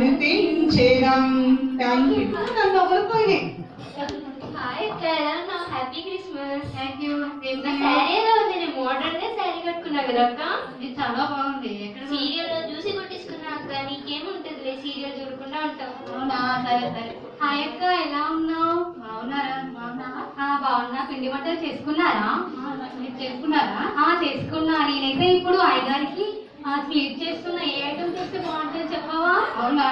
కనిపించేదం. Thank you. నన్ను ఒకరిపోయినాయి. Hi అక్క, happy Christmas. Thank you. Sari ఎలా ఉంది? నేను మోడర్న్ గా శారీ కట్టుకున్నా కదా అక్క. ఇది చాలా బాగుంది. సీరియల్ లో చూసి కుట్టించుకున్నా అక్క. నీకేముంటది, సీరియల్ చూడకుండా ఉంటావు. అవునా, సరే సరే. హాయ్ అక్క, ఎలా ఉన్నావు? బాగున్నారా? బాగున్నావా? బాగున్నా. పిండి వంటలు చేసుకున్నారా? మీరు చేసుకున్నారా? చేసుకున్నా. నేనైతే ఇప్పుడు అయ్యగారికి స్వీట్ చేస్తున్నా. ఏ ఐటమ్ చేస్తే బాగుంటుంది చెప్పవా? అవునా.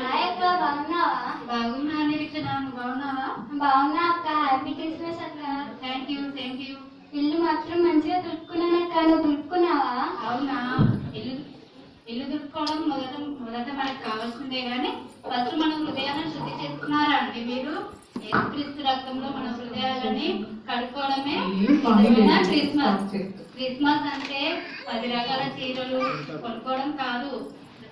హాయ్ అక్క, బాగున్నావా? బాగున్నా నిరీక్షణ, నువ్వు బాగున్నావా? బాగున్నా అక్క. హ్యాపీ క్రిస్మస్ అక్క. Thank you. Thank you. ఇల్లు మాత్రం మంచిగా తుడుచుకున్నాను అక్క. నువ్వు తుడుచుకున్నావా? అవునా. ఇల్లు దుడుకోవడం మొదట మనకు కావాల్సిందే కానీ ఫస్ట్ మన హృదయాలను శుద్ధి చేసుకున్నారా అండి మీరు? యేసుక్రీస్తు రక్తంలో మన హృదయాలని కడుక్కోవడమే క్రిస్మస్. క్రిస్మస్ అంటే 10 రకాల చీరలు కొనుక్కోవడం కాదు,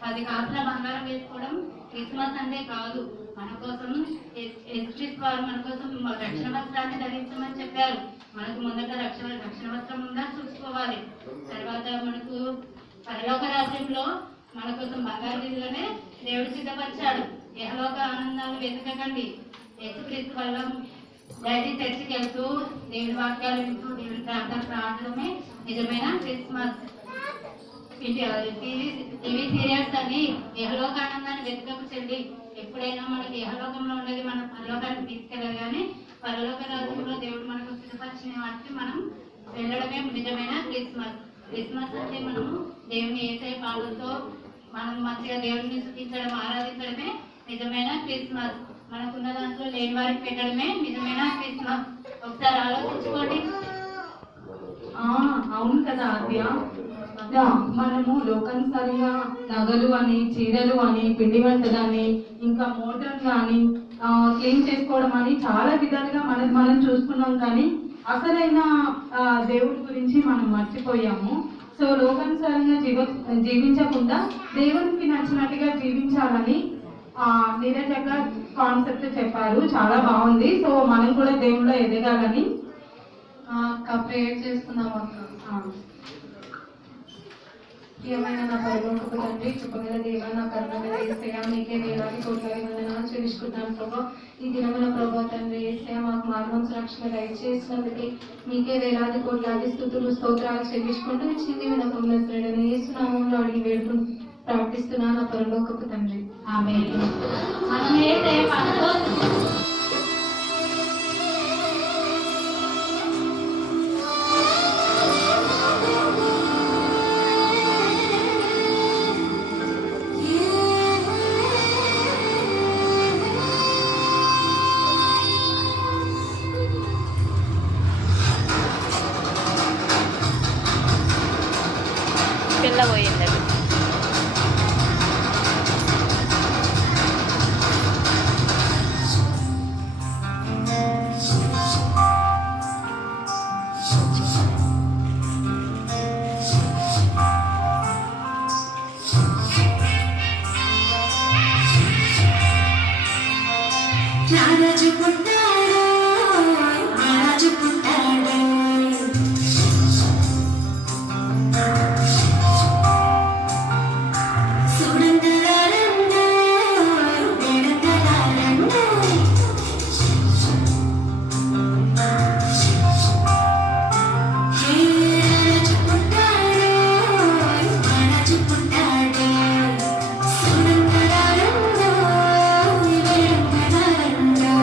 10 కాసుల బంగారం వేసుకోవడం క్రిస్మస్ అంటే కాదు. మన కోసం యేసుక్రీస్తు వారు మన కోసం రక్షణ వస్త్రాన్ని ధరించమని చెప్పారు. మనకు మొదట రక్షణ వస్త్రం ఉందా చూసుకోవాలి. తర్వాత మనకు పరలోక రాజ్యంలో మన కోసం బంగారు గిన్నెలనే దేవుడు సిద్ధపరిచాడు. యెహోవా ఆనందాలు వెతకకండి. యేసుక్రీస్తు వల్ల డైలీ చర్చికి వెళ్తూ దేవుడి వాక్యాలు వింటూ దేవుడి ప్రార్థన ప్రార్థనమే నిజమైన క్రిస్మస్. టీవీ సీరియల్స్ అని యెహోవా ఆనందాన్ని వెతకకు చెల్లి. ఎప్పుడైనా మనకి యెహోలోకంలో ఉండేది మన పరలోకానికి తీసుకెళ్ళదు, కానీ పరలోక రాజ్యంలో దేవుడు మనకు సిద్ధపరిచిన వాటికి మనం వెళ్ళడమే నిజమైన క్రిస్మస్. క్రిస్మస్ అంటే మనము దేవుని యేసయ్య పాటలతో మనం మంచిగా దేవుడిని స్తుతించడం, ఆరాధించడమే నిజమైన క్రిస్మస్. మనకున్న దాంట్లో లేని వారికి పెట్టడమే నిజమైన క్రిస్మస్. ఒకసారి ఆలోచించుకోండి. అవును కదా ఆద్య. మనము లోకానుసారంగా నగలు అని, చీరలు అని, పిండి వంటలని, ఇంకా మోటార్ కానీ క్లీన్ చేసుకోవడం అని చాలా విధాలుగా మనం చూసుకున్నాం. కానీ అసలైన దేవుడి గురించి మనం మర్చిపోయాము. సో లోకానుసారంగా జీవించకుండా దేవునికి నచ్చినట్టుగా జీవించాలని నీరజగా కాన్సెప్ట్ చెప్పారు. చాలా బాగుంది. సో మనం కూడా దేవుళ్ళో ఎదగాలని ప్రేయర్ చేసుకున్నాం అక్క. ప్రియమైన నా పరలోకపు తండ్రి, కృపగల దేవ, నా కరుణగల యేసయ్య, మీకే వేలాది కోట్లాది వందనాలు చెల్లించుకుంటున్నాను ప్రభా. ఈ దినమున ప్రభా తండ్రి యేసయ్య, మాకు మార్గంస్ రక్షణ దయచేసినందుకు మీకే వేలాది కోట్లాది స్తుతులు స్తోత్రాలు చెల్లించుకుంటూ ఇచ్చింది వినపమున శ్రేణిని యేసునామంలో అడిగి వేడుకుని ప్రార్థిస్తున్నాను నా పరలోకపు తండ్రి. ఆమేన్. మనమైతే పిల్లబోయింది అది. రాజు పుట్టాడు, రాజు పుట్టాడు, చూడంగలారండు, వేడంగలారండు, హే రాజు పుట్టాడు, రాజు పుట్టాడు, చూడంగలారండు, వేడంగలారండు,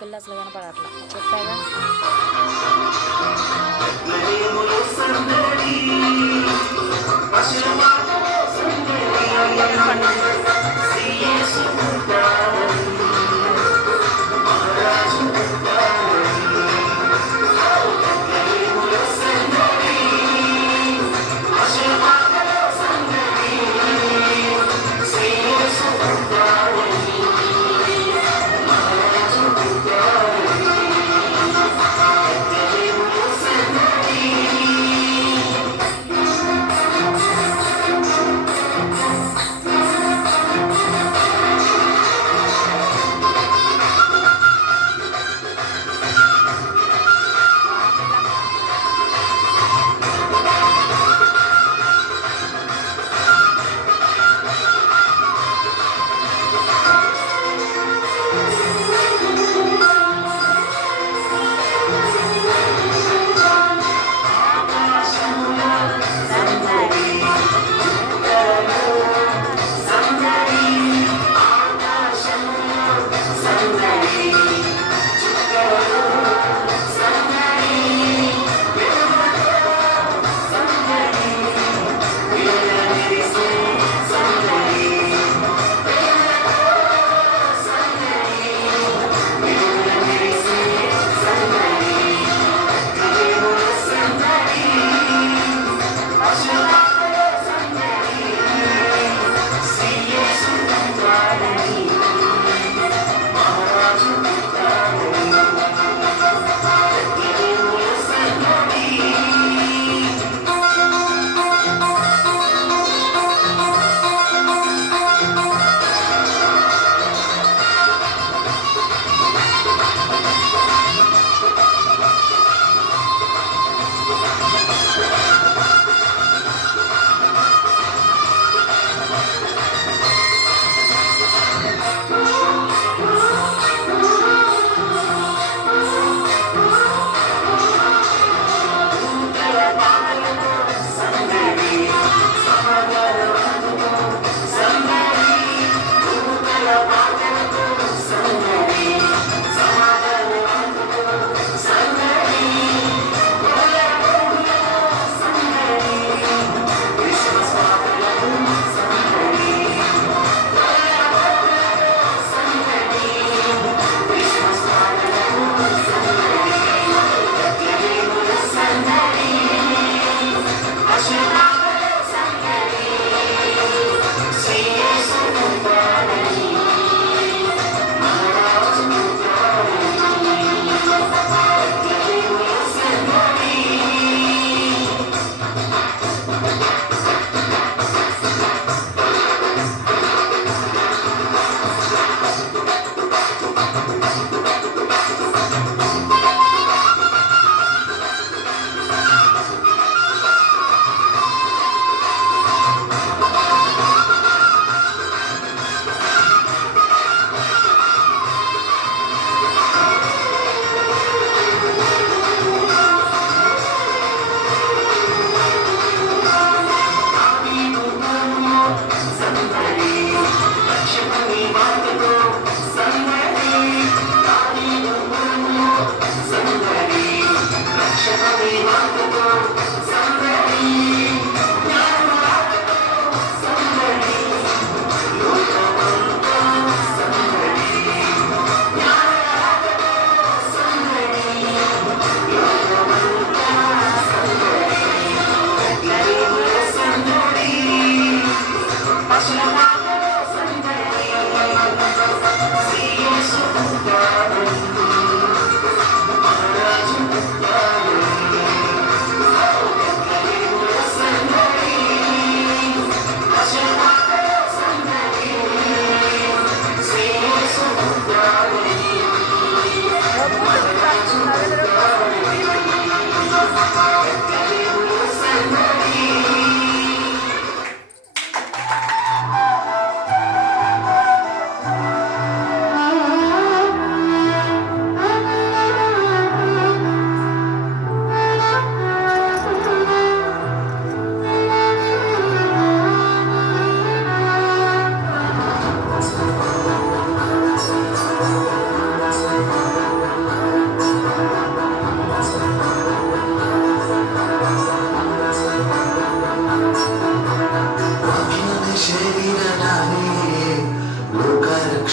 పిల్ల అసలు కనపడట్లా చెప్పాగా.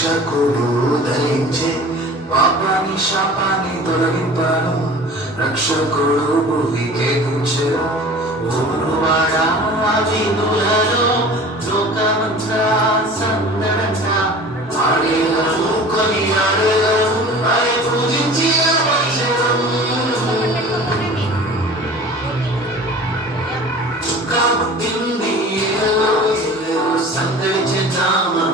రక్షకుడు ధరించే పాపాన్ని శాపాన్ని తొలగింపాను రక్షకుడు భూమికే దించెను ఊరువాడా వినులలో లోకమంతా సందడంట ఆడేగలను కొని ఆడేగలను అరే పూజించి చుక్కా పుట్టింది ఏలో ఏలో సందడి చేద్దామా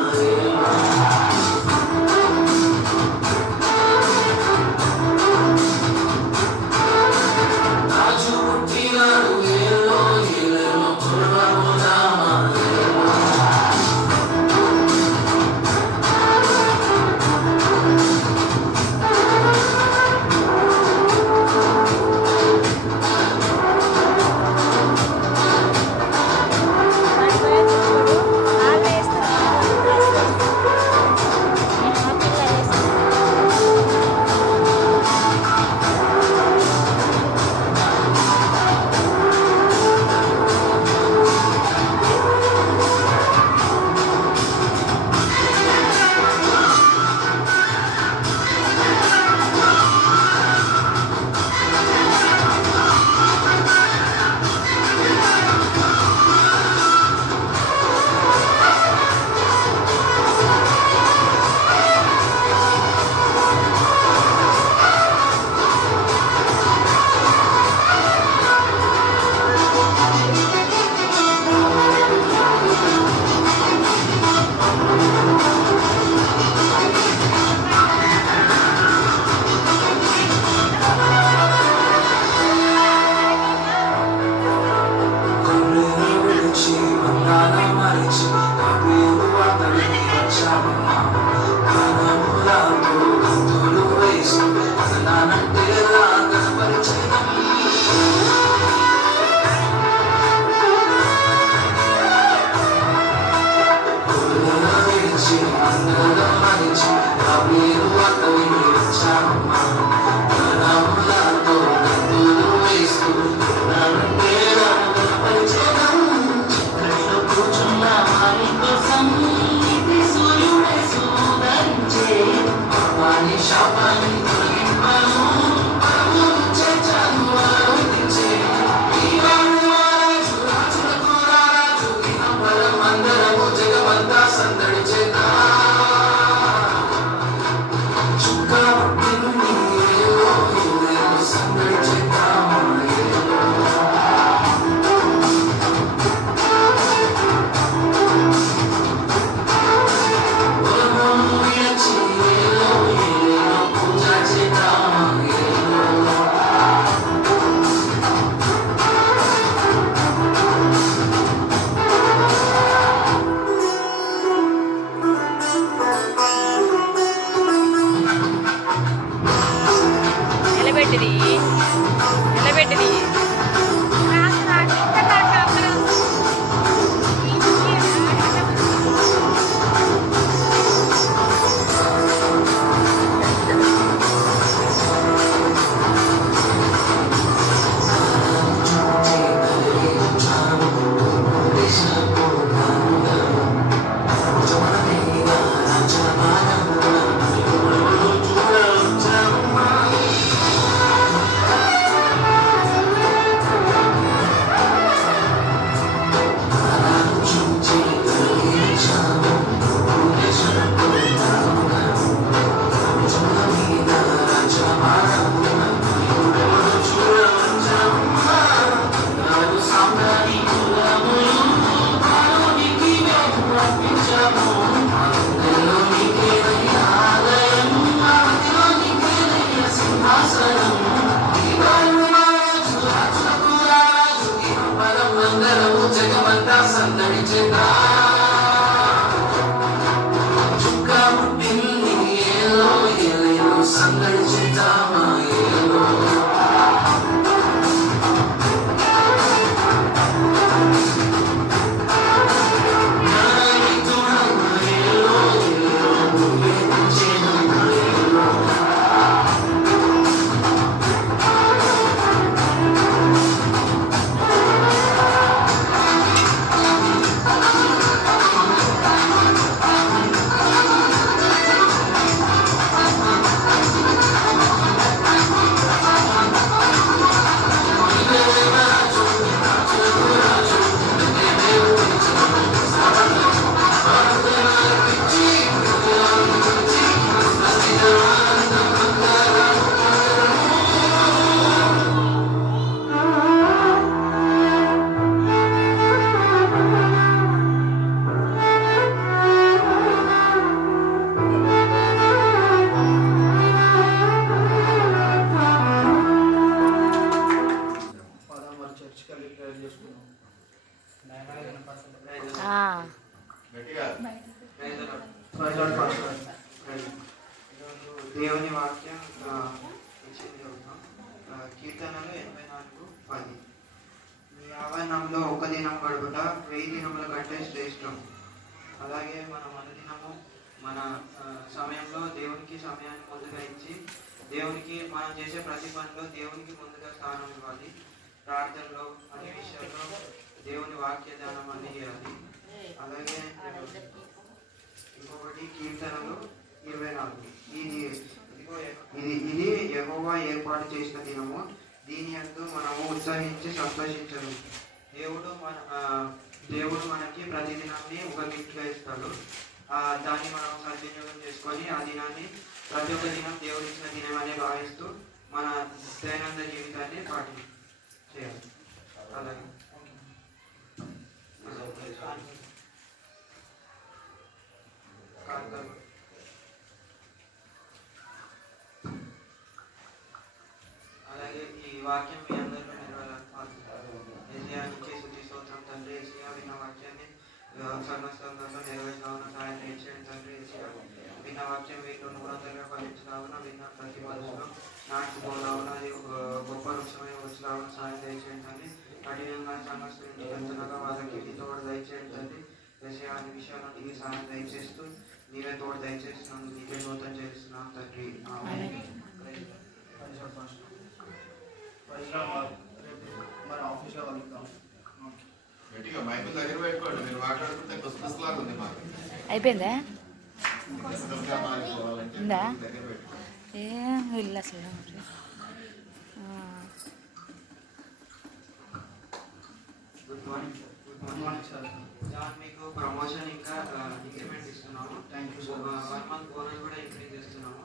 నిలబెట్టిది దేవుని వాక్యం ఇచ్చింది చెబుతాం. కీర్తనలు 84:10. మీ ఆవరణంలో ఒక దినం గడుపుట 1000 దినముల కంటే శ్రేష్టం. అలాగే మనం అనుదినము మన సమయంలో దేవునికి సమయాన్ని ముందుగా ఇచ్చి దేవునికి మనం చేసే ప్రతి పనిలో దేవునికి ముందుగా స్థానం ఇవ్వాలి. ప్రార్థనలో అన్ని విషయాల్లో దేవుని వాక్య ధ్యానం అన్ని చేయాలి. అలాగే ఇంకొకటి కీర్తనలు 24. ఇది యెహోవా ఏర్పాటు చేసిన దినము, దీని యందు మనము ఉత్సహించి సంతోషించదు. దేవుడు మనకి ప్రతి దినాన్ని ఒక గిఫ్ట్గా ఇస్తాడు. దాన్ని మనం సద్వినియోగం చేసుకొని ఆ దినాన్ని ప్రతి ఒక్క దినం దేవుడు ఇచ్చిన దినం అనే భావిస్తూ మన దైనందిన జీవితాన్ని చేయాలి. అలాగే అలాగే ఈ వాక్యం మీ అందరిలో నెరవేరాలి. శుద్ధి స్తోత్రం తండ్రి. ఏసియా విన్న వాక్యాన్ని సర్వస్థలంలో నెరవేర్చావున సాయం చేయండి తండ్రి. ఏసియా విన్న వాక్యం వీటిలో 300గా ఫలించలావున, విన్న ప్రతి మనసులో నాటుకోలావున, అది గొప్ప వృక్షమై వచ్చలావున సాయం దయచేయండి తండ్రి. కఠినంగా సమస్యల నుంచి పెంచనగా వాళ్ళకి నీ తోడు దయచేయండి తండ్రి. ఏసియా అన్ని విషయాల్లో నీకు సాయం దయచేస్తూ నీవే తోడు దయచేస్తున్నాను, నీవే నూతన చేస్తున్నాను తండ్రి. మన ఆఫీస్లో కలుగుతాం. గట్టిగా మైక్ దగ్గర పెట్టుకోండి. మీరు మాట్లాడుతుంటే గుసగుస లాగా ఉంది మాకు. అయిపోయిందా? ఉందా? దగ్గర పెట్టుకోండి. ఏం వెళ్ళి అసలు good morning sir. Good morning sir. మీకు ప్రమోషన్ ఇంకా ఇంక్రిమెంట్ ఇస్తున్నాము. Thank you sir. 1 month bonus కూడా ఇంక్రీజ్ చేస్తున్నాము.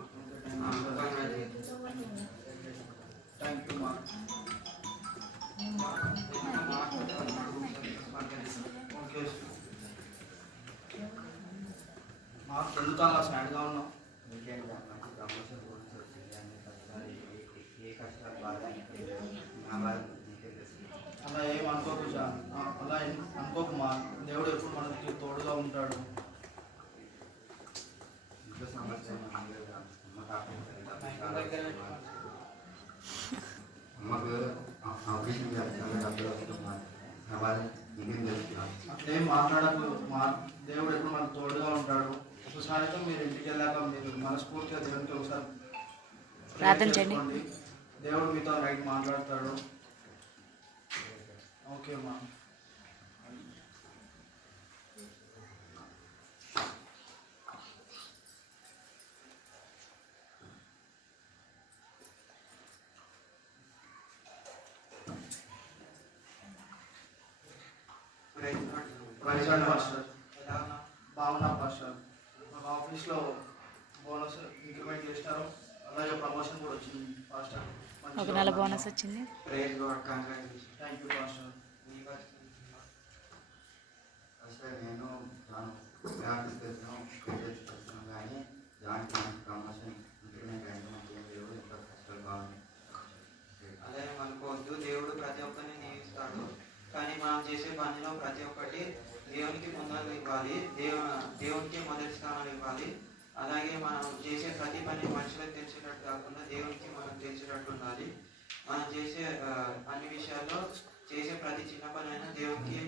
థ్యాంక్ యూ మా. ఓకే మాకు ఎందుకు అలా సాడ్గా ఉన్నాం? అలా ఏం అనుకోకు అలా అనుకోకు మా. దేవుడు ఎప్పుడు మనకి తోడుగా ఉంటాడు. అట్లేం మాట్లాడకు మా. దేవుడు ఎప్పుడు మనకు తోడుగా ఉంటాడు. ఒకసారి అయితే మీరు ఇంటికి వెళ్ళాక మీరు మనస్ఫూర్తిగా దేవునికి ఒకసారి ప్రార్థన చేయండి. దేవుడు మీతో రైట్ మాట్లాడతాడు. ఓకే మా. బాగున్నా పాస్టర్. మాకు ఆఫీస్లో బోనస్ ఇంక్రిమెంట్ చేసినారు. అలాగే ప్రమోషన్ కూడా వచ్చింది పాస్టర్. ఒక నెల బోనస్ వచ్చింది. Praise lord. Congratulations. Thank you pastor. అసలు నేను ప్రాక్టీస్ చేస్తున్నాను కానీ దానికి మనకి ప్రమోషన్ ఇంక్రిమెంట్ అయితే మనకి దేవుడు ఎంతో కష్టాలు బాగుంది. అదే అనుకోవద్దు. దేవుడు ప్రతి ఒక్కరిని నియమిస్తాడు. కానీ మనం చేసే పనిలో ప్రతి ఒక్కటి దేవునికి ముందర ఇవ్వాలి. దేవునికి మొదటి స్థానం ఇవ్వాలి. అలాగే మనం చేసే ప్రతి పని మనుషులకు తెలిసేటట్టు కాకుండా దేవునికి మనం తెలిసేటట్టు ఉండాలి. మనం చేసే అన్ని విషయాల్లో చేసే ప్రతి చిన్న పని అయినా దేవునికి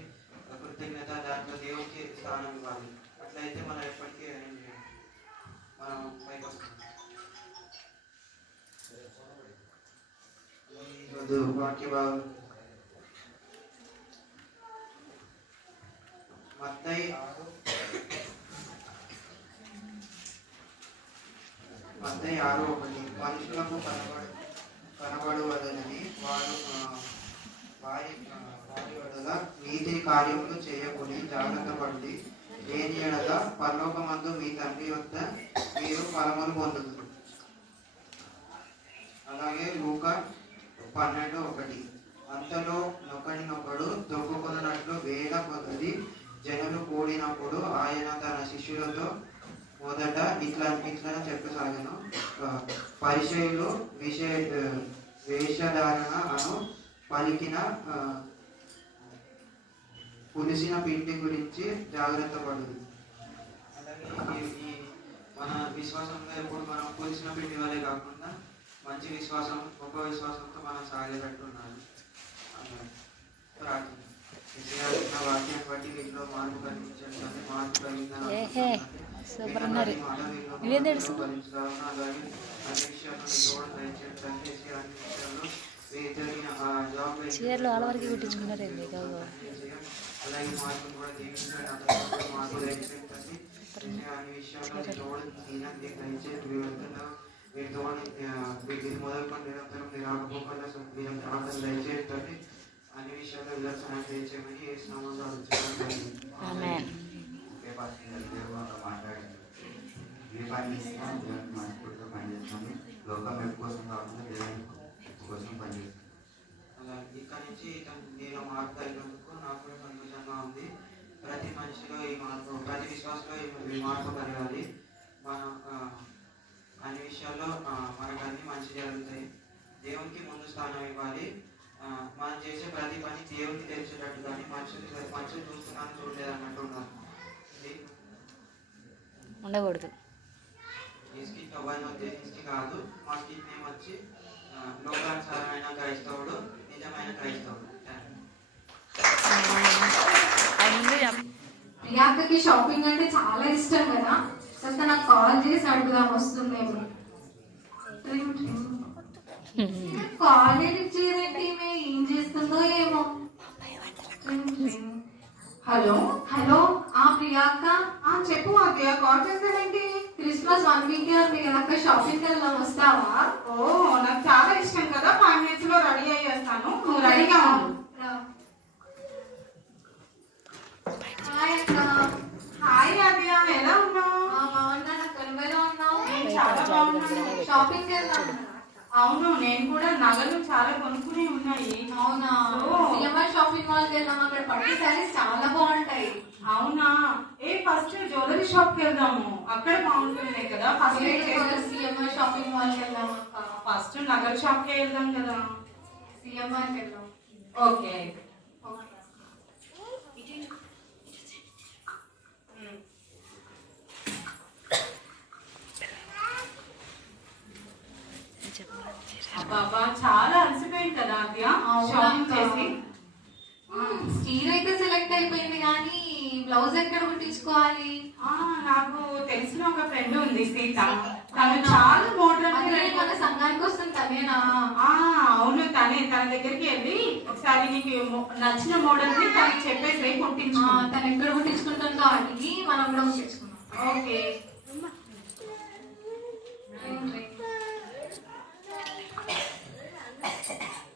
కృతజ్ఞత, దాంట్లో దేవునికి స్థానం ఇవ్వాలి. అట్లయితే మనం ఎప్పటికీ మనం పైకి వస్తాం. ఈరోజు వాక్య భాగం మత్తయి 6:1. మనుషులకు కనబడవలనని వారి వడల నీతి కార్యములు చేయకుని జాగ్రత్త పడి లేని ఎడల పరలోకమందు మీ తండ్రి వద్ద మీరు ఫలములు పొందుతారు. అలాగే లూకా 12:1. అంతలో నొకడినొకడు దొక్కుకొన్నట్లు వేల కొలది జనులు కూడినప్పుడు ఆయన తన శిష్యులతో మొదట ఇట్లా చెప్పసాగను. పరిచయులు వేషధారణ అను పలికిన పులిసిన పిండి గురించి జాగ్రత్త పడు. అలాగే విశ్వాసంలో ఎప్పుడు మనం పూసిన పిండి వల్లే కాకుండా మంచి విశ్వాసం, గొప్ప విశ్వాసంతో మనం సాగేటట్టున్నాను. ప్రార్థన. నా వాక్యాన్ని బట్టి వీటిలో మార్పు కనిపించండి, మార్పు చీరలు వాళ్ళ వరకు కుట్టించుకున్నారే అలాగే మార్పులు కూడా జీవించండి, మార్పు దయచేయండి. అన్ని విషయాల్లో వీటితో వీటిని మొదలుకొని నిరంతరం నిరాకపోకుండా ప్రార్థన దయచేయండి. అన్ని విషయాల్లో విలక్షణ దయచేయమని ఏ స్నామంలో మాట్లాడండి. ఏ పని చేసినా దేవునికి మనస్ఫూర్తిగా పనిచేస్తుంది. లోకం మెప్పు కోసం కాకుండా దేవుని కోసం పనిచేస్తుంది. అలా ఇక్కడ నుంచి నేను మార్పు అయినందుకు నాకు కూడా సంతోషంగా ఉంది. ప్రతి మనిషిలో ఈ మార్పు, ప్రతి విశ్వాసంలో ఈ మార్పు కలగాలి. మన అన్ని విషయాల్లో మనకు అన్ని మంచి జరుగుతాయి. దేవునికి ముందు స్థానం ఇవ్వాలి. మనం చేసే ప్రతి పని దేవునికి తెలిసేటట్టు, కానీ మనుషులు చూస్తున్నాను చూడలేదు అన్నట్టు ఉండకూడదు. ఈ స్కిట్ అవ్వని ఉద్దేశించి కాదు. మా స్కిట్ నేమ్ వచ్చి లోకానుసారమైన క్రైస్తవుడు, నిజమైన క్రైస్తవుడు. ప్రియాంకకి షాపింగ్ అంటే చాలా ఇష్టం కదా, సో నాకు కాల్ చేసి అడుగుదాం వస్తుందేమో. కాలేజ్ చేరేంటి, ఏం చేస్తుందో ఏమో. హలో హలో, ప్రియాంక చెప్పు. అదే కాల్ చేశానండి. క్రిస్మస్ 1 వీక్ ఉంది కదా అక్క, షాపింగ్ వెళ్దాం, వస్తావా? ఓ నాకు చాలా ఇష్టం కదా, 5 minutes లో రెడీ అయ్యేస్తాను, నువ్వు రెడీగా ఉండు. హాయ్ అక్క. హాయ్ ఆద్య, ఎలా ఉన్నావు? బాగున్నాను అక్క, నువ్వెలా ఉన్నావు? చాలా బాగున్నాను. షాపింగ్ వెళ్దాం. అవును, నేను కూడా నగలు చాలా కొనుక్కునే ఉన్నాయి. అవునా? సిఎంఆర్ షాపింగ్ మాల్ కి వెళ్దాం, అక్కడ పట్టు సారీస్ చాలా బాగుంటాయి. అవునా? ఫస్ట్ జ్యువెలరీ షాప్ కి వెళ్దాము, అక్కడ బాగుంటుంది కదా. ఫస్ట్ సిఎంఆర్ షాపింగ్ మాల్ కి వెళ్దాం అక్క. ఫస్ట్ నగల షాప్ కి వెళ్దాం కదా. సిఎంఆర్ కి వెళ్దాం. ఓకే. బాబా చాలా అలసిపోయింది కదా ఆద్య షాపింగ్ చేసి. స్టీల్ అయితే సెలెక్ట్ అయిపోయింది, కానీ బ్లౌజ్ ఎక్కడ కుట్టించుకోవాలి? నాకు తెలిసిన ఒక ఫ్రెండ్ ఉంది సీత, తను చాలా మోడల్. మన సంఘానికి వస్తుంది తనేనా? అవును, తనే. తన దగ్గరికి వెళ్ళి ఒకసారి నీకు నచ్చిన మోడల్ ని తనకి చెప్పేసి కుట్టించు. తను ఎక్కడ కుట్టించుకుంటుందో అడిగి మనం కూడా కుట్టించుకున్నాం. ఓకే.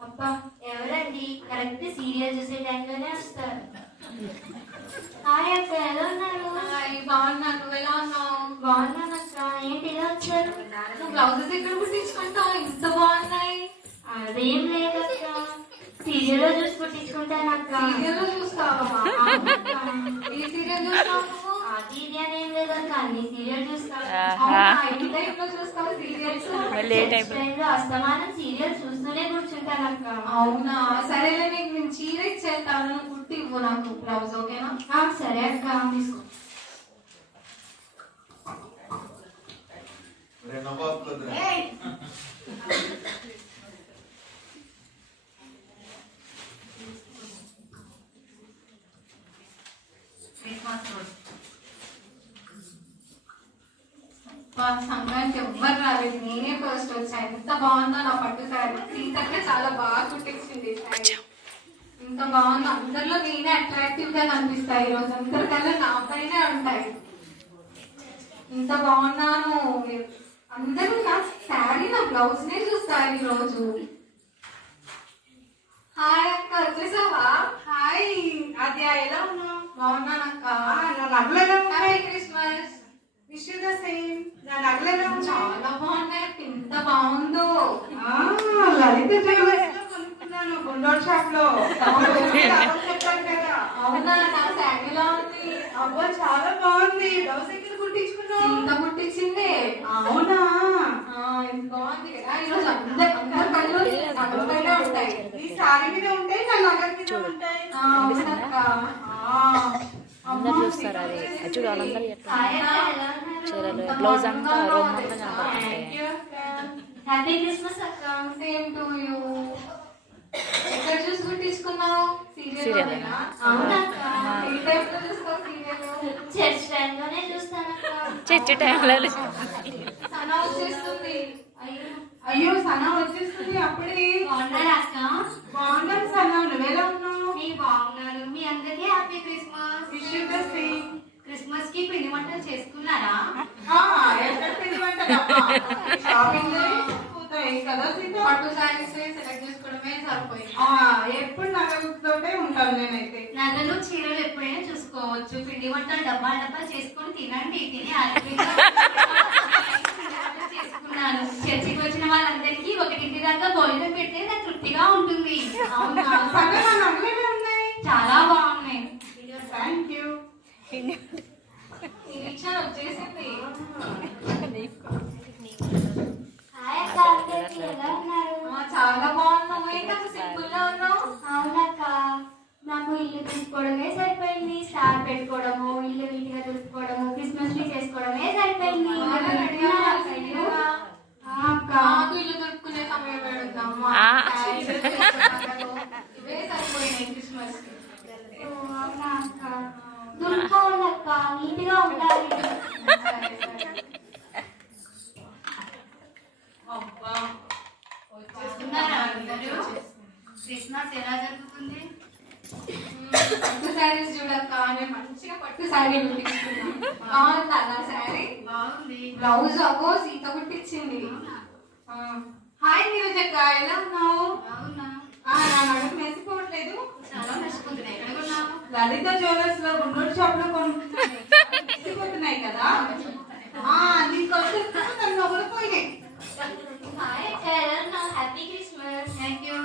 అబ్బా, ఎవరండి? కరెక్ట్ సీరియల్ చూసే టైంలోనే వస్తారు. హాయ్ అక్క, ఎలా ఉన్నారు? బాగున్నాను, నువ్వు ఎలా ఉన్నావు? బాగున్నాను అక్క. ఏంటి ఇలా వచ్చారు? నువ్వు బ్లౌజెస్ ఎక్కడ కుట్టించుకుంటావు, ఇంత బాగున్నాయి? అదేం లేదు అక్క, సీరియల్ లో చూసి కుట్టించుకుంటాను అక్క. సీరియల్ లో చూస్తావా? ఏ సీరియల్ చూస్తావు? అది ఇది అని ఏం లేదు అక్క, అన్ని సీరియల్ చూస్తాను. అస్తమానం సీరియల్ చూస్తూనే కూర్చుంటాను అక్క. అవునా? సరేలే, నీకు నేను చీర ఇచ్చేస్తాను, కుట్టి ఇవ్వు నాకు బ్లౌజ్. ఓకేనా? సరే అక్క, తీసుకో. సంఘానికి ఎవ్వరు రాలేదు, నేనే ఫస్ట్ వచ్చా. ఎంత బాగుందో నా పట్టు శారీ. సీతక్క చాలా బాగా కుట్టించింది శారీ. ఇంత బాగుందో, అందరిలో నేనే అట్రాక్టివ్ గా కనిపిస్తాయి. ఈ రోజు అందరికల్లా నా పైనే ఉంటాయి. ఇంత బాగున్నాను. అందరూ నా శారీ, నా బ్లౌజ్ నే చూస్తారు ఈ రోజు. హాయ్ అక్క, వచ్చేసావా? హాయ్ ఆద్య, ఎలా ఉన్నావు? బాగున్నాను అక్క. Happy Christmas. Wish you the same. నా నగలలో చాలా బాగున్నాయి. ఎంత బాగుందో. లలిత జ్యువెలర్స్ లో కొనుక్కున్నాను, గుండోడ్ షాప్ లో. చెప్పాను కదా. అవునా? నా శారీలా ఉంది. అబ్బా, చాలా బాగుంది. బ్లౌజ్ ఎక్కడ కుట్టించుకున్నావు? ఇంత కుట్టించింది. అవునా? ఎంత బాగుంది కదా. ఈరోజు అందరి కళ్ళు నగల పైన ఉంటాయి. ఈ శారీ మీద ఉంటాయి, నా నగల మీద ఉంటాయి. అవునక్క. అందరు చూస్తారు అది చూడు, వాళ్ళందరూ హాయ్ అక్క, ఎలా ఉన్నారు? చీరలు బ్లౌజ్ అంతా రొమ్మంతా కనపడుతుంది. హ్యాపీ క్రిస్మస్ అక్క. Same to you. ఎక్కడ చూసి కుట్టించుకున్నావు? Serial సీరియల్ ఏనా? అవునక్క. ఏ టైప్ లో చూస్తావు సీరియల్? చర్చ్ టైంలోనే చూస్తానక్క. చర్చి టైంలో సనా వచ్చేస్తుంది. అయ్యో సనా వచ్చేస్తుంది అప్పుడే. బాగున్నారా అక్క? బాగున్నాను సనా, నువ్వెలా ఉన్నావు? మీ బాగున్నారు. మీ అందరికీ happy Christmas. Wish you the same. Christmas కి పిండి వంటలు చేసుకున్నారా? ఎక్కడ పిండి వంటలమ్మా? షాపింగ్ పోతాయి కదా సీత. పట్టు శారీస్ సెలెక్ట్ చేసుకోవడమే సరిపోయింది. ఎప్పుడు నగలతోటే ఉంటాను నేనైతే. నగలు చీరలు ఎప్పుడైనా చూసుకోవచ్చు. పిండి వంటలు డబ్బా డబ్బా చేసుకొని తినండి. తిని ఆరోగ్యంగా చేసుకున్నాను. చర్చికి వచ్చిన వాళ్ళందరికీ 1 దాకా భోజనం పెడితే నాకు తృప్తిగా ఉంటుంది. అవునా? సరే నా నగలు ఎలా ఉన్నాయి? చాలా బాగున్నాయి. Thank you. ఈ రిక్షా వచ్చేసింది. హాయ్ అక్క. అందరికీ ఎలా ఉన్నారు? చాలా బాగున్నావు. ఏంటంత సింపుల్ గా ఉన్నావు? అవునక్క. నాకు ఇల్లు తీసుకోవడమే సరిపోయింది. స్టార్ పెట్టుకోవడము, ఇల్లు నీట్గా తుడుచుకోవడము, క్రిస్మస్ ట్రీ చేసుకోవడమే సరిపోయింది. అక్క నాకు ఇల్లు దొరుకునే సమయం పెడతామ్మా. ఇవే సరిపోయినాయి క్రిస్మస్ కి. అవునా అక్క? దుర్కోండి అక్క, నీట్గా ఉండాలి. అబ్బా చూస్తున్నారా అందరూ? క్రిస్మస్ ఎలా జరుగుతుంది? పట్టు శారీస్ చూడక్క, నేను మంచిగా పట్టు శారీ కుట్టించుకున్నా. బాగుందా నా శారీ? బాగుంది. బ్లౌజ్ అగో సీత కుట్టించింది. హాయ్ నీరజక్క, ఎలా ఉన్నావు? బాగున్నా. నా నడుము మెసిపోవట్లేదు. చాలా మెచ్చుకుంటున్నాయి. ఎక్కడ కొన్నావు? లలిత జ్యువెలర్స్ లో గుంటూరు షాప్ లో కొనుక్కుంటున్నాయి కదా. నీకోసం నన్ను పోయినాయి. హాయ్ అక్క, ఎలా ఉన్నావు? Happy Christmas. Thank you.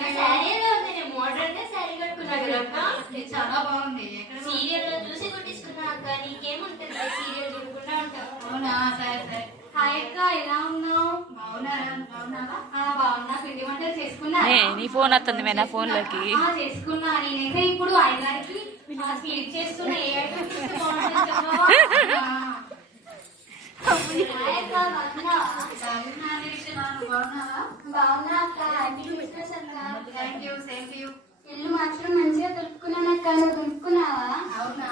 నా శారీ ఎలా ఉంది? నేను మోడర్న్ గా శారీ కట్టుకున్నా కదా అక్క. ఇది చాలా బాగుంది. ఎక్కడ సీరియల్ లో చూసి కుట్టించుకున్నా అక్క. నీకేముంటుంది సీరియల్ చూడకుండా ఉంటావు. అవునా? సరే సరే. హాయ్ అక్క, ఎలా ఉన్నావు? బాగున్నారా? బాగున్నావా? బాగున్నా. పిండి వంటలు చేసుకున్నా? నీ ఫోన్ వస్తుంది మే నా ఫోన్లోకి. చేసుకున్నా. నేనైతే ఇప్పుడు ఆయనకి స్పీడ్ చేస్తున్నా. ఏ ఐటమ్ చేస్తే బాగుంటుంది చెప్పవా? హాయ్ అక్క, బాగున్నావా? బాగున్నాను. బాగున్నావా? బాగున్నా అక్క. హ్యాపీ క్రిస్మస్ అక్క. Thank you. Same to you. ఇల్లు మాత్రం మంచిగా దులుపుకున్నాను అక్క. నువ్వు దులుపుకున్నావా? అవునా?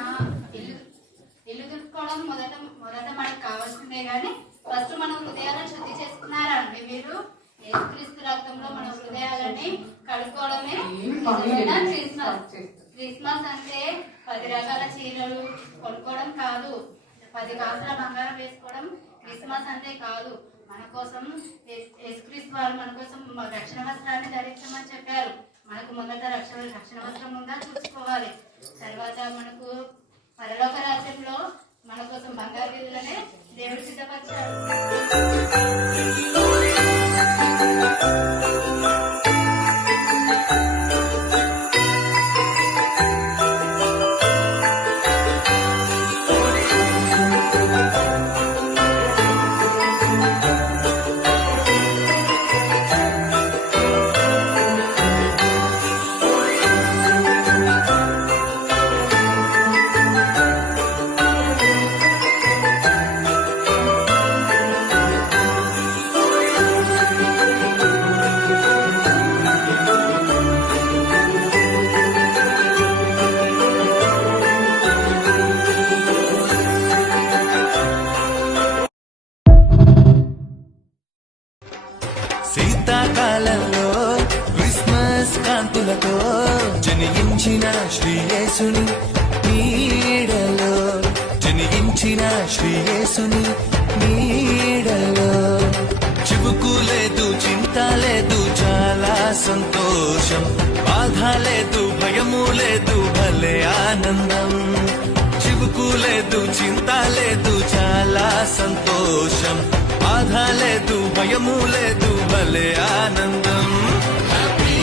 ఇల్లు దులుపుకోవడం మొదట మనకు కావాల్సిందే కానీ ఫస్ట్ మన హృదయాలను శుద్ధి చేసుకున్నారా అండి మీరు? యేసుక్రీస్తు రక్తంలో మన హృదయాలని కడుక్కోవడమే నిజమైన క్రిస్మస్. క్రిస్మస్ అంటే 10 రకాల చీరలు కొనుక్కోవడం కాదు, 10 కాసుల బంగారం వేసుకోవడం క్రిస్మస్ అంటే కాదు. మన కోసం యేసుక్రీస్తు వారు మన కోసం రక్షణ వస్త్రాన్ని ధరించమని చెప్పారు. మనకు మొదట రక్షణ వస్త్రం ఉందా చూసుకోవాలి. తర్వాత మనకు పరలోక రాజ్యంలో మన కోసం బంగారు గిన్నెలనే దేవుడు సిద్ధపరిచాడు. శీతాకాలంలో క్రిస్మస్ కాంతులతో జనించిన శ్రీయేసుని నీడలో, జనించిన శ్రీయేసుని నీడలో చివుకు లేదు, చింత లేదు, చాలా సంతోషం. బాధ లేదు, భయము లేదు, భలే ఆనందం. చివుకు లేదు, చింత లేదు, చాలా సంతోషం. బాధ లేదు, భయము లేదు, భలే ఆనందం. Happy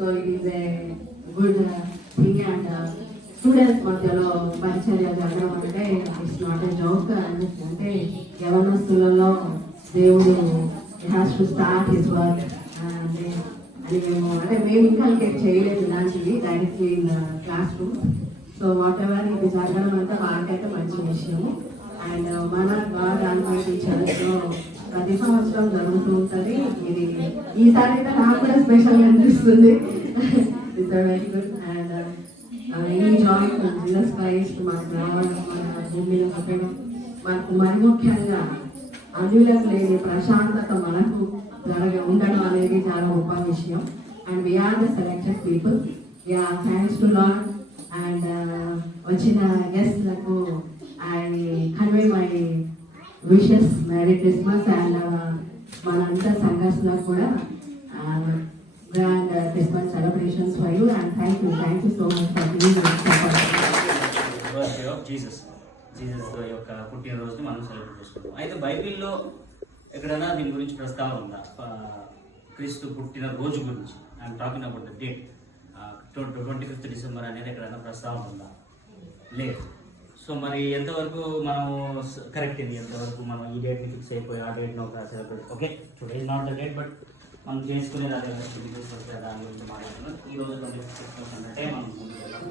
so it is a good thing. And students మధ్యలో పరిచర్య జరగడం అంటే ఇట్స్ నాట్ ఏ జోక్. అంటే యవనస్తులలో దేవుడు has to start his work. మేము ఇన్కల్కేట్ చేయలేదు ఇలాంటివి directly in class room. So what ever ఇది జరగడం అంతా వారికైతే మంచి విషయము. అండ్ మన గాడ్ ఆల్మైటీ చర్చ్లో ప్రతి సంవత్సరం జరుగుతూ ఉంటుంది. ఇది ఈసారి అయితే నాకు కూడా స్పెషల్ అనిపిస్తుంది. It's very good. అండ్ ఈ జాయ్ జీసస్ క్రైస్ట్ మనకు రావడం, మన భూమిలో పుట్టడం, మనకు మరి ముఖ్యంగా అన్యులకు లేని ప్రశాంతత మనకు ఉండడం అనేది చాలా గొప్ప విషయం. And we're the selected people. Yeah, thanks to Lord. And వచ్చిన గెస్ట్లకు I convey my wishes, merry Christmas. And మనంతా సంఘర్షణకు కూడా grand Christmas celebrations for you. And thank you so much for birthday of Jesus యొక్క పుట్టినరోజుని మనం celebrate చేసుకుంటాం. అయితే బైబిల్లో ఎక్కడైనా దీని గురించి ప్రస్తావన ఉందా? క్రీస్తు పుట్టిన రోజు గురించి I'm talking about the date 25th December అనేది ఎక్కడైనా ప్రస్తావన ఉందా? లేదు. సో మరి ఎంతవరకు మనం కరెక్ట్ ఇది, ఎంతవరకు మనం ఈ డేట్ని ఫిక్స్ అయిపోయి ఆ డేట్ని ఒక celebrate, okay today is not the date, but మనం చేసుకునేది అదే దాని గురించి మాట్లాడుతున్నాం. ఈ రోజు 25th అంటే మనం ముందుకు వెళ్ళాలి.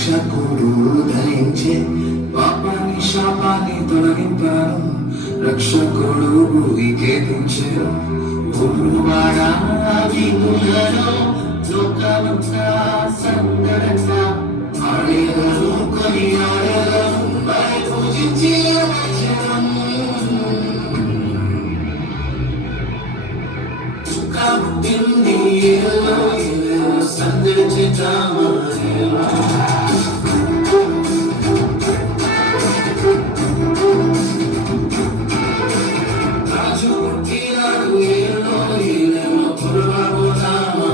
రక్షకుడు ఉదయించే పాపాన్ని శాపాన్ని తొలగింపారు రక్షకుడు భూమికే దించారు ఊరువాడా వీధులలో లోకమంతా సందడంగా ఆడేదరు కొని ఆడేదరు పూజించి పుట్టింది సందడి చేద్దామా రాజు పుట్టినాడు ఏలో పురవబోదామా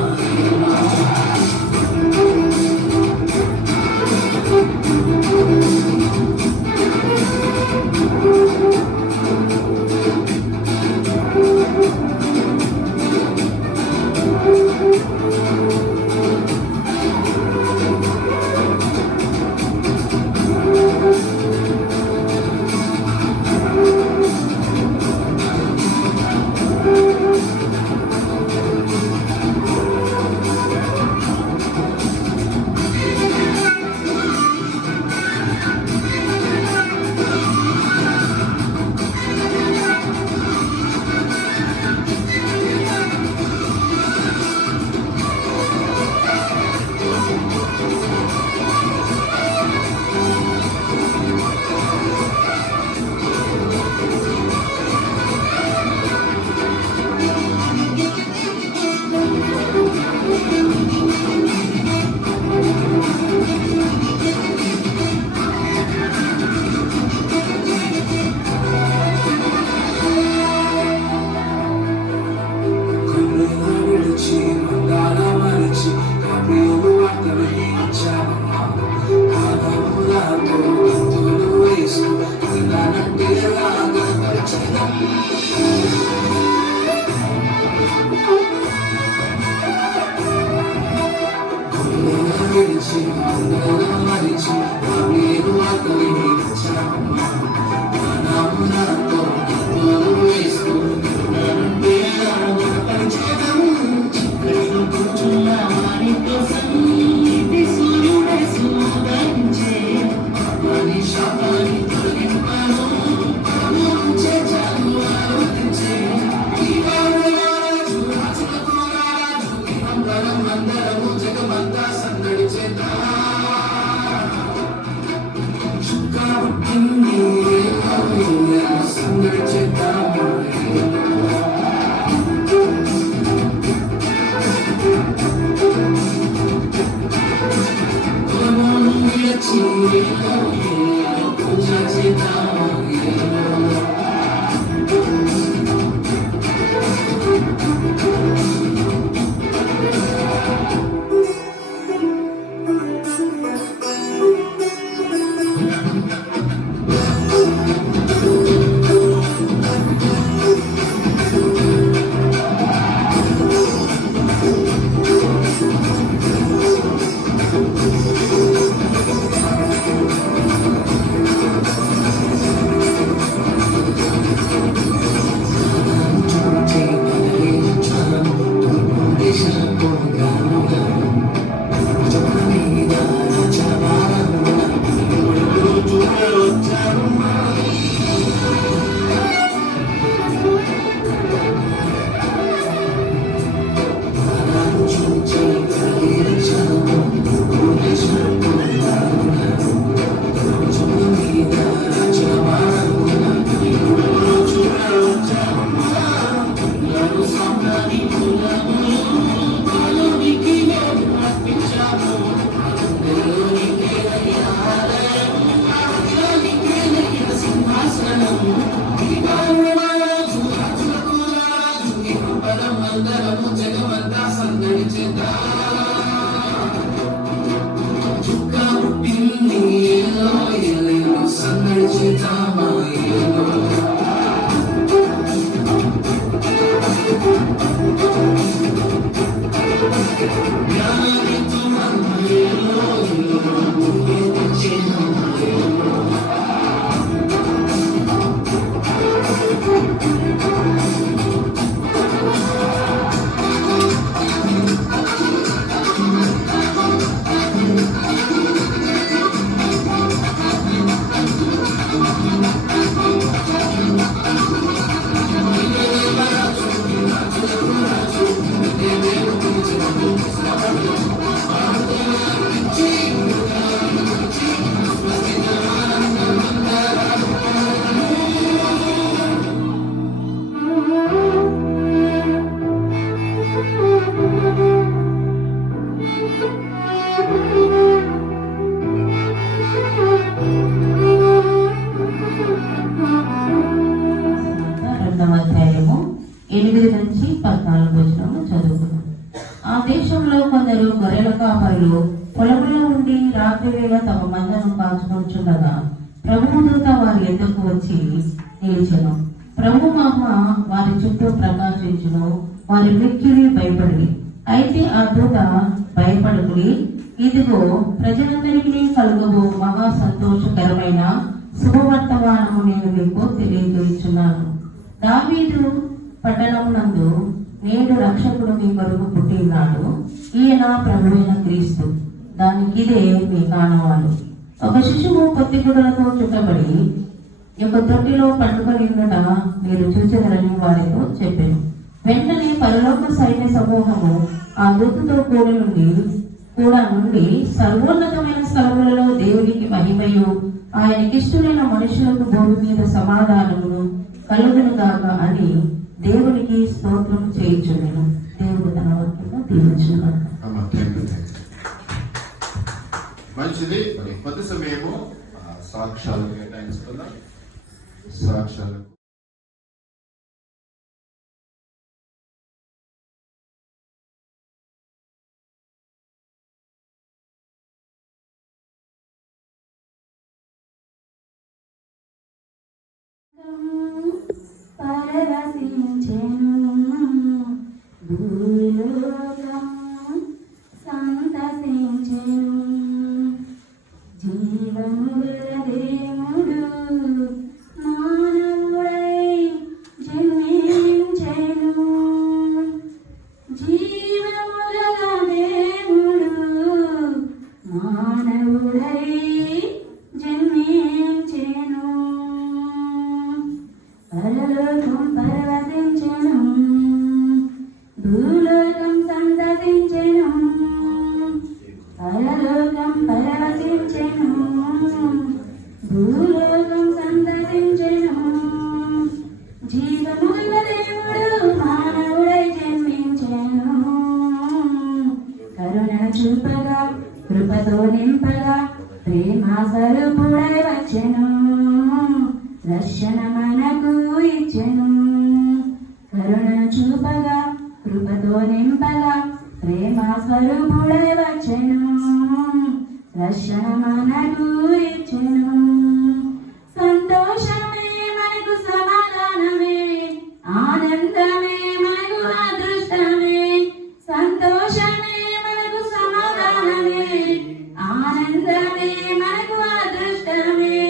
వేళ తమ మందను కాచుకొంచుండగా ప్రభువు దూత వారి ఎద్దకు వచ్చి నిలిచెను. ప్రభు మహిమ వారి చుట్టూ ప్రకాశించును. వారి మిక్కిలి భయపడి. అయితే ఆ దూత భయపడుకుడి, ఇదిగో ప్రజలందరికీ కలుగబో మహా సంతోషకరమైన శుభవర్తమానము నేను మీకు తెలియజేస్తున్నాను. దావీదు పట్టణమునందు నేడు రక్షకుడు మీ కొరకు పుట్టినాడు. ఈయన ప్రభువైన క్రీస్తు. దానికి ఇదే మీ కానవాలు. ఒక శిశువు పొత్తిగుడ్డలతో చుట్టబడి యొక్క తొట్టిలో పండుకొని ఉండట మీరు చూచెదరని వారితో చెప్పాను. వెంటనే పరలోక సైన్య సమూహము ఆ దూతతో కూడా నుండి సర్వోన్నతమైన స్థలములలో దేవునికి మహిమయు ఆయనకిష్టులైన మనుషులకు భూమి మీద సమాధానమును కలుగునుగాక అని దేవునికి స్తోత్రం చేయించున్నాను. దేవుడు తన వాక్యము దీవించున్నాడు. మంచిది. మరి కొద్ది సమయము సాక్ష్యాలు కేటాయించుకుందాం. సాక్ష్యాలు పరవశించెను భూలోకం సంతసించెను. జీవముగల దేవుడు మానవుడై జన్మించెను. జీవముగల దేవుడు మానవుడై జన్మించెను. పరలోకం పరవశించెను, భూలోకం సంతసించెను. పరలోకం పరవశించెను, భూలోకం సంతసించెను. జీవముగల దేవుడు మానవుడై జన్మించెను. కరుణ చూపగా కృపతో నింపగా ప్రేమ స్వరూపుడై వచ్చెను. రక్షణ మనకు ఇచ్చెను. కరుణ చూపగా కృపతో నింపగా ప్రేమ స్వరూపుడై వచ్చెను. రక్షణ మనకు ఇచ్చెను. సంతోషమే మనకు సమాధానమే, ఆనందమే మనకు అదృష్టమే. సంతోషమే మనకు సమాధానమే, ఆనందమే మనకు అదృష్టమే.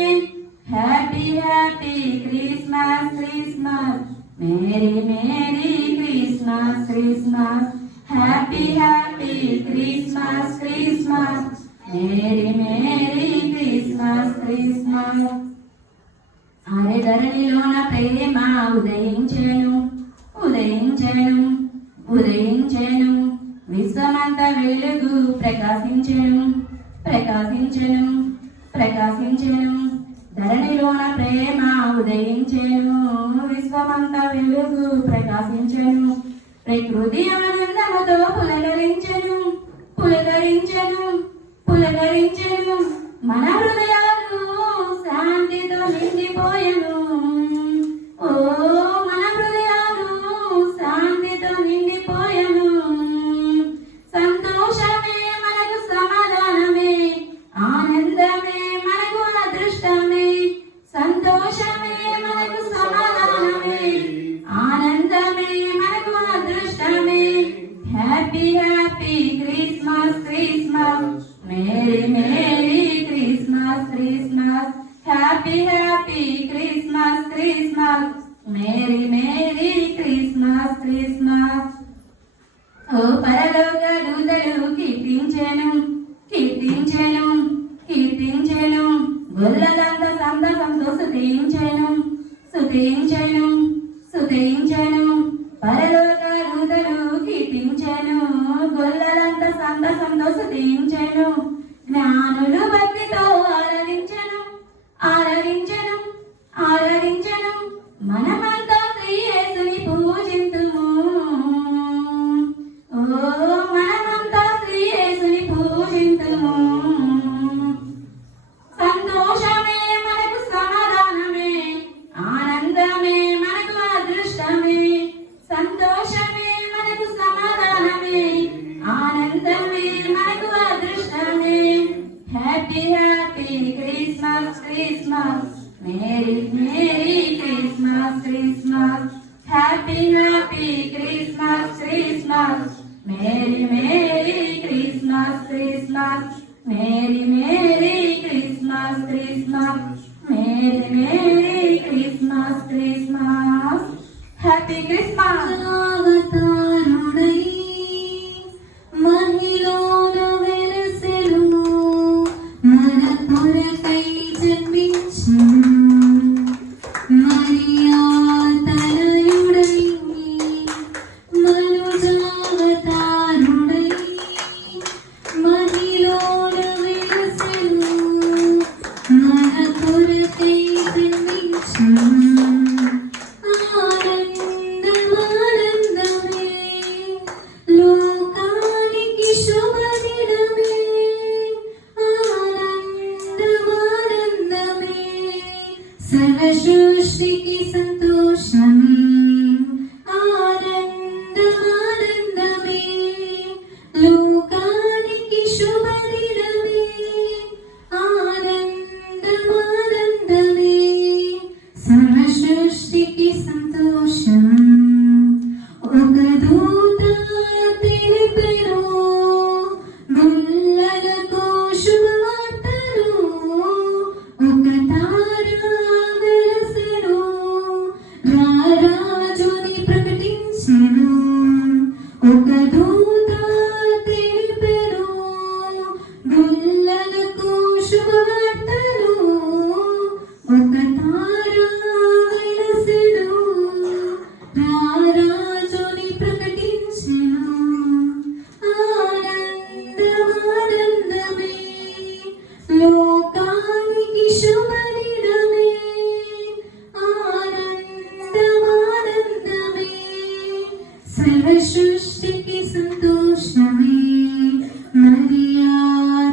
Happy happy Christmas Christmas, merry merry Christmas Christmas. Happy happy Christmas Christmas, merry merry Christmas Christmas. అరే ధరణిలోన ప్రేమ ఉదయించెను ఉదయించెను ఉదయించెను. విశ్వమంత వెలుగు ప్రకాశించెను ప్రకాశించెను ప్రకాశించెను. ధరణిలోన ప్రేమ ఉదయించెను, విశ్వమంత వెలుగు ప్రకాశించెను. ప్రకృతి ఆనందముతో పులకరించెను పులకరించెను పులకరించెను. మన హృదయాలు శాంతితో నిండిపోయెను. ఓ మన హృదయాలు శాంతితో నిండిపోయెను. సంతోషమే మనకు సమాధానమే, ఆనందమే మనకు అదృష్టమే. సంతోషమే మనకు సమాధానమే, ఆనందమే మనకు అదృష్టమే. Happy happy Christmas Christmas, merry merry Christmas Christmas. Happy happy Christmas Christmas, merry merry Christmas Christmas. ఓ పరలోక దూతలు కీర్తించెను కీర్తించెను కీర్తించెను. గొల్లలంత సంతసంతో స్తుతించెను స్తుతించెను స్తుతించెను. పరలోక దూతలు కీర్తించెను, గొల్లలంత సంతసంతో స్తుతించెను. జ్ఞానులు భక్తితో ఆరాధించెను ఆరాధించెను ఆరాధించెను. మనమంతా శ్రీ యేసుని పూజింతుము. ఓ మనమంతా శ్రీ యేసుని పూజింతుము. సంతోషమే happy Christmas Christmas merry merry Christmas Christmas happy happy Christmas Christmas merry merry Christmas Christmas merry merry Christmas Christmas merry merry Christmas Christmas happy Christmas. అవతారుడై మహిలోన వెలసెను మన కొరకై జన్మించెను మరియా తనయుడై మనుజావతారుడై మహిలోన వెలసెను మన కొరకై జన్మించెను ఆనందమానందమే లోకానికి శుభదినమే ఆనందమానందమే సర్వసృష్టికి సంతోషమే ఆనందమానందమే లోకానికి శుభదినమే ఆనందమానందమే సర్వసృష్టికి సంతోషం ఒక దూత తెలిపెను గుల్లలకు శుభవార్తను ఒక తార వెలసెను రారాజుని ప్రకటించెను ఒక దూత తెలిపెను గుల్లలకు శుభవార్తను ఒక తార వెలసెను రారాజుని ప్రకటించెను ఆనందమానందమే లోకానికి శుభదినమే ఆనందమానందమే సర్వసృష్టికి సంతోషమే మరియా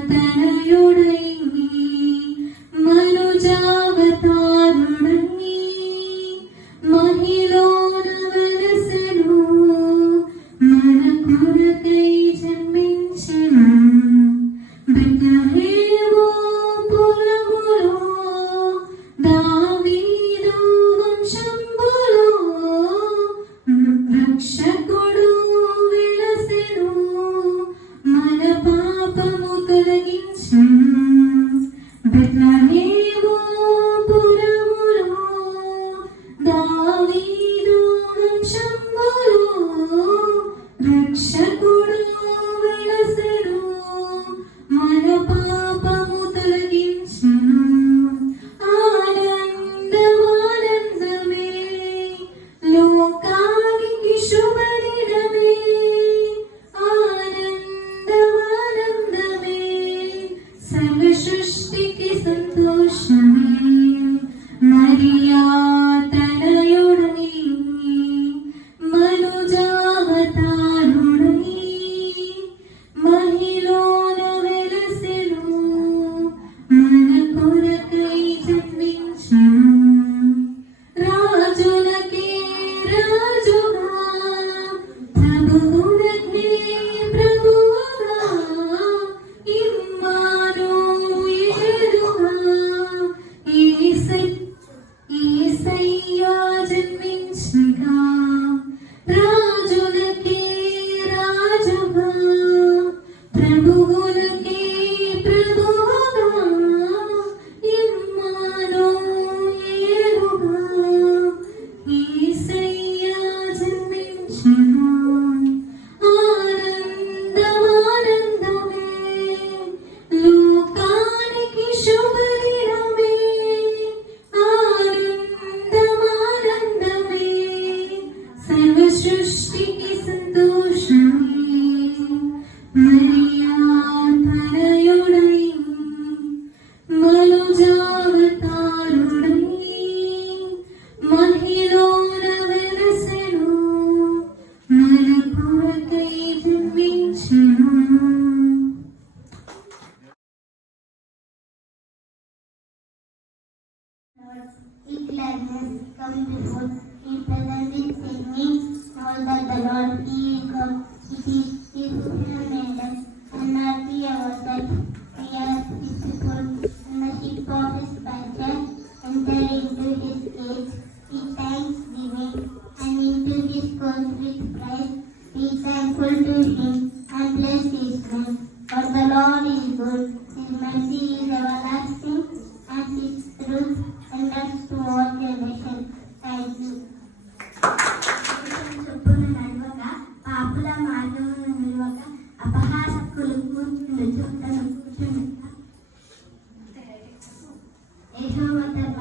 తనయుడై మనుజావతారుడై మహిలోన వెలసెను మన కొరకై జన్మించెను బెత్లెహేము పురములో దావీదు వంశంబులో రక్షకుడు వెలసెను మన పాపము తొలగించెను బెత్లెహేము పురములో దావీదు వంశంబులో రక్షకుడు వెలసెను మన పాపము తొలగించెను ఆనందమానందమే లోకానికి శుభదినమే ఆనందమానందమే సర్వసృష్టికి సంతోషమే మరియా తనయుడై మనుజావతారుడై మహిలోన వెలసెను మన కొరకై జన్మించెను రాజులకే రాజుగా ప్రభువులకే ప్రభువుగా ఇమ్మానుయేలుగా యేసయ్యా జన్మించగా రాజులకే రాజుగా ప్రభువులకే ప్రభువుగా ఇమ్మానుయేలుగా యేసయ్యా జన్మించెను ఆనందమానందమే లోకానికి శుభదినమే ఆనందమానందమే సర్వసృష్టికి సంతోషమే మరియా తనయుడై మనుజావతారుడై మహిలోన వెలసెను మన కొరకై జన్మించెను. Gladness come before He present with singing, all that the Lord He come. It is His made us, and not we ourselves. We are His people.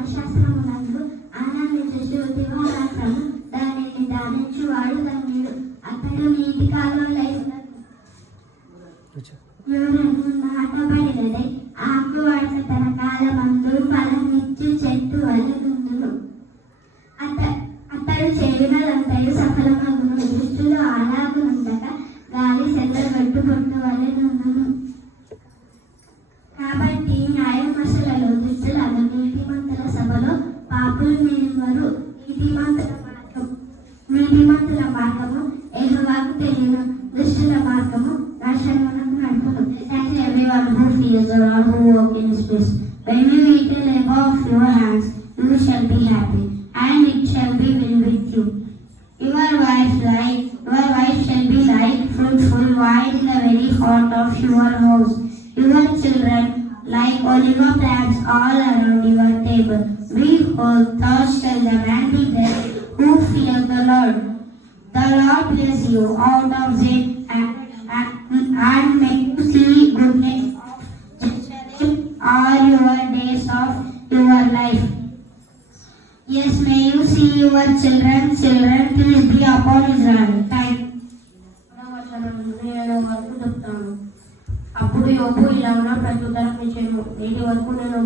ధర్మశాస్త్రమునందు ఆనందించు దివారాత్రము దానిని దానించువాడు ధన్యుడు. అతడు నీటి కాలంలో నాటబడినదై ఆకువాడక తన కాలమందు ఫలమిచ్చు చెట్టు వలె నుండును. అతడు చేయునదంతయు సఫలమగును. దుష్టులు అలాగునుండగా గాలి సెదరగట్టు పొట్టు వలె నుండును. కాబట్టి న్యాయమర్శులలో దుష్టులను, నీతిమంతుల సభలో పాపులు నిలువరు. నీతిమంతుల మార్గము యెహోవాకు తెలియను, దుష్టుల మార్గము నాశనమునకు నడుపును. Thank you everyone who fears the Lord, who walk in His ways. When you eat the labor of your hands, you shall be happy, and it shall be well with you. Your wife shall be like fruitful wine in the very heart of your house. Your children like olive plants all around your table. Behold, thus shall the man be blessed who fears the Lord. The Lord bless you out of Zion and make you see goodness of Jerusalem all your days of your life. Yes, may you see your children, peace be upon Israel. Thank you. అప్పుడు యోబు ఇలా ప్రత్యుత్తరం ఇచ్చాను, నేటి వరకు నేను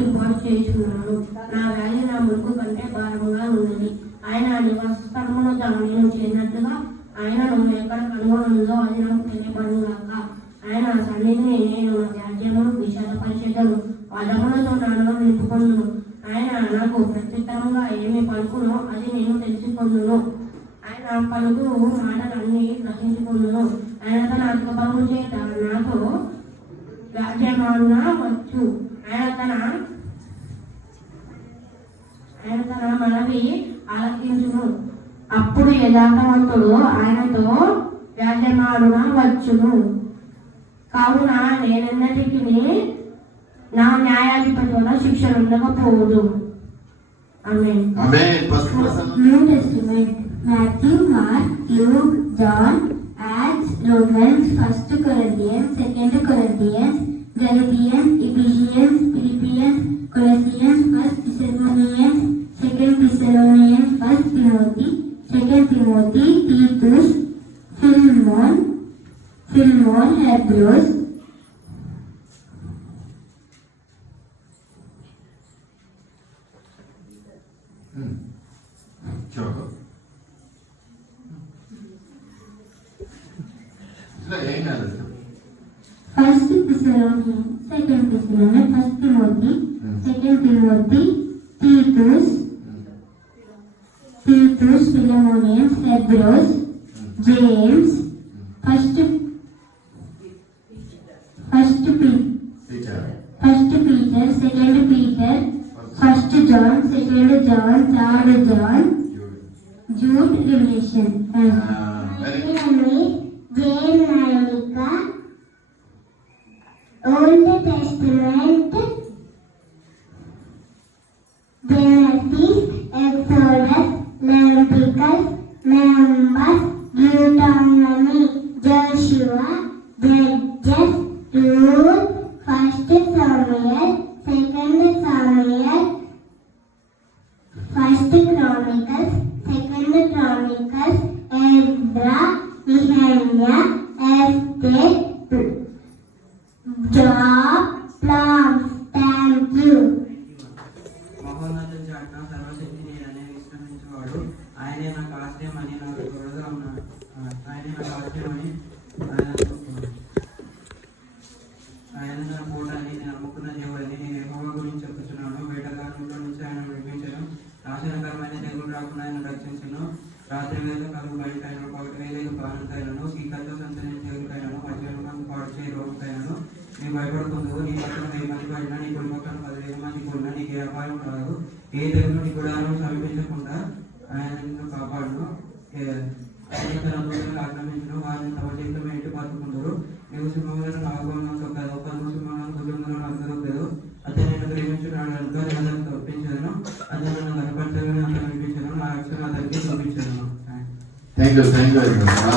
ఏర్పాటు చేస్తున్నాను. నా వ్యాధి నా ముక్కు కంటే భారంగా ఉన్నది. ఆయన నివాస స్థలమును నేను చేరినట్టుగా ఆయనను ఎక్కడ కనుగొనుందో అది నాకు తెలియబడుగాక. ఆయన సన్నిధిని నేను నా త్యాజ్యమును విశాలపరిచేటను, పదములతో నాలుగు నింపుకొందును. ఆయన నాకు ప్రత్యుత్తరంగా ఏమి పలుకునో అది నేను తెలుసుకొందును. ఆయన పలుకు మాటలన్నీ గ్రహించుకొందును. ఆయన తన అధిక బలము చేత నాకు రాజ్యమాడున వచ్చు. ఆయన తన మనవి ఆలకించును. అప్పుడు యథార్థవంతుడు ఆయనతో రాజ్యమాడున వచ్చును. కావున నేనెన్నటికి నా న్యాయాధిపతి వల్ల శిక్ష ఉండకపోదు. ఆమేన్. New Testament: Matthew, Mark, Luke, John, Acts, Romans, 1 Corinthians, 2 Corinthians, Galatians, Ephesians, Philippians, Colossians, 1 Thessalonians, 2 Thessalonians, 1 Timothy, 2 Timothy, Titus, Philemon, Hebrews. First Thessalonians, 2 Thessalonians, 1 Timothy, 2 Timothy, Titus, Philemonians, Hebrews, James, First Peter, 2 Peter, 1 John, 2 John, 3 John, Jude, Revelation. Jane Narika, Old Testament, Genesis, Exodus, Leviticus, Numbers, Deuteronomy, Joshua, Judges, Ruth, 1 Samuel, 2 Samuel, 1 Chronicles, 2 Chronicles, Ezra, Nehemiah, Esther, Job, Psalms. Thank you. మహోన్నతుని చాటున సర్వశక్తి నీడనే విశ్రమించేవాడు ఆయనే నాకు ఆశ్రయమని నాకు తోడుగా ఉన్నాడు. ఆయనే నాకు ఆశ్రయమని ఆయన నా కోటని నేను నమ్ముకున్న దేవుడని నేను యెహోవా గురించి చెప్పుచున్నాను. వేటగానుల నుంచి ఆయన విడిపించను. నాశనకరమైన తెగులు రాకుండా ఆయన రక్షించను. రాత్రి వేళ కలుగు బయటైనను, పగటి వేళ పానంతైనను, చీకట్లో సంచరించే తెగులైనను, మధ్యాహ్నం పాడు చేయ రోగుతైనను నీ భయపడుతుందో. నీ పక్కన 1000 మంది పడినా, నీ కుడి పక్కన 10,000 మంది పడినా నీకు ఏ అపాయం రాదు. ఏ తెగులు నీ గుడారం సమీపించకుండా ఆయన నిన్ను కాపాడును. ఆయన తన దూతలను ఆక్రమించను, వారిని తమ చేతిలో ఇంటి పట్టుకుంటారు. నీవు సింహములను నాగోలను తొక్కదు, పన్ను సింహములను భుజములను అంతదొక్కదు. అతను నేను ప్రేమించున్నాడు కనుక నేను తప్పించను. అతను నన్ను కనపరచని అతను వినిపించను. నా రక్షణ అతనికి చూపించను. Thank you very much.